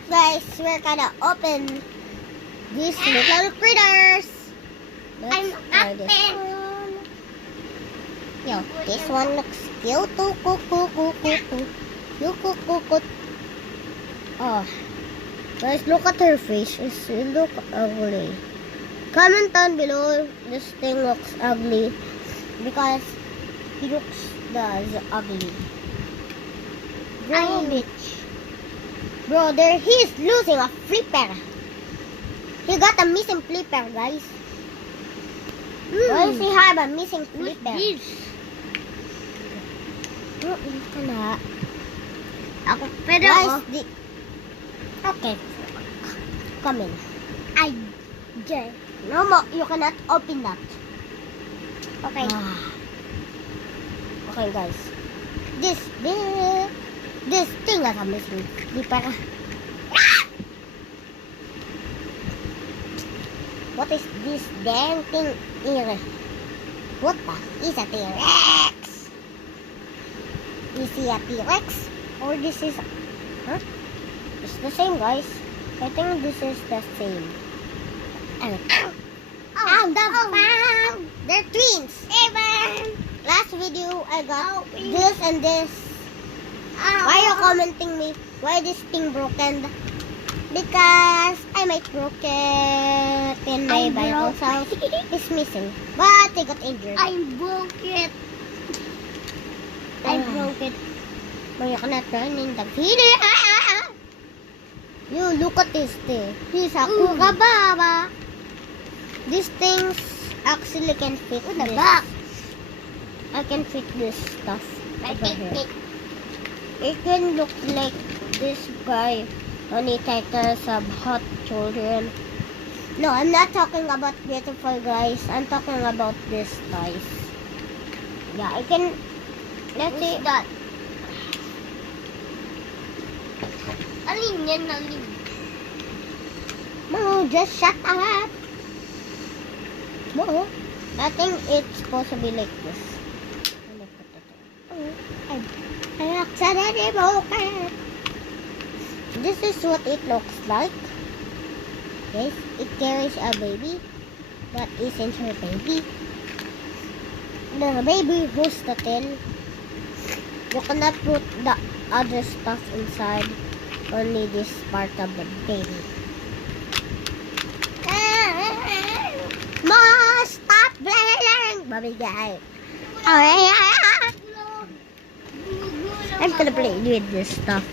up, guys? We're gonna open these little critters. Let's try this one. Yo, this one looks cute. Oh, guys, look at her face. It look ugly. Comment down below if this thing looks ugly because he looks ugly. Bro, bro, he's losing a flipper. He got a missing flipper, guys. Why does he have a missing flipper? What's this? Guys, okay, come in. No more. You cannot open that. Okay. Okay, guys. This thing has a missing flipper. What is this damn thing here? What is a T-Rex? Is he a T-Rex? Or this is... Huh? It's the same, guys. I think this is the same. They're twins. Last video, I got this and this. Why are you commenting me? Why this thing broken? Because I might broke it in my Bible's house. It's missing, but I got injured. I broke it. But you cannot run in the video. You look at this thing. He's a kookaburra. These things actually can fit in the back. I can fit this stuff over here. It can look like this guy on the titles of hot children. No, I'm not talking about beautiful guys. I'm talking about this toys. Yeah, I can. Let's see that. Alin yan, alin? No, just shut up. No, I think it's supposed to be like this. This is what it looks like. Yes, it carries a baby. That isn't her baby. The baby holds the tail. You cannot put the other stuff inside. Only this part of the baby. Ma, stop playing! Baby guy. I'm gonna play with this stuff.